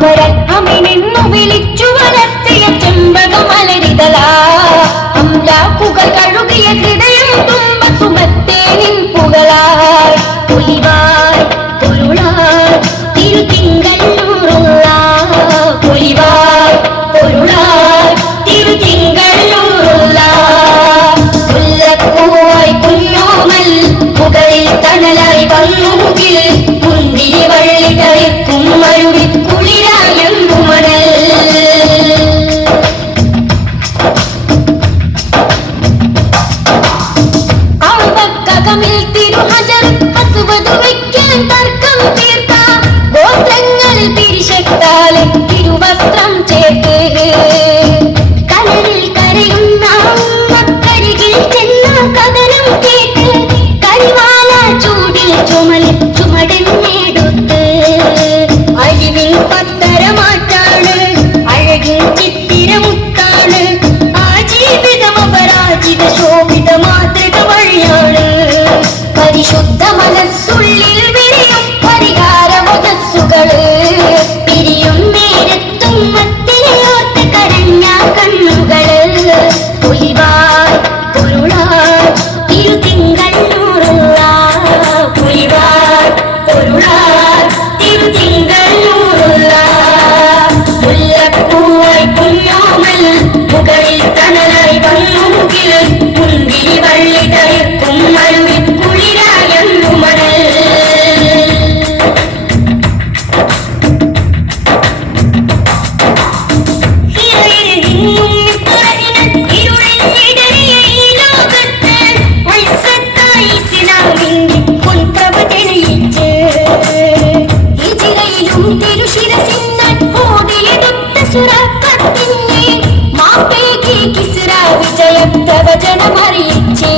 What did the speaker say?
But I മുകളിൽ തനലായി വന്നു മുകിലും పెద్ద భజన పెద్దవ ఇచ్చే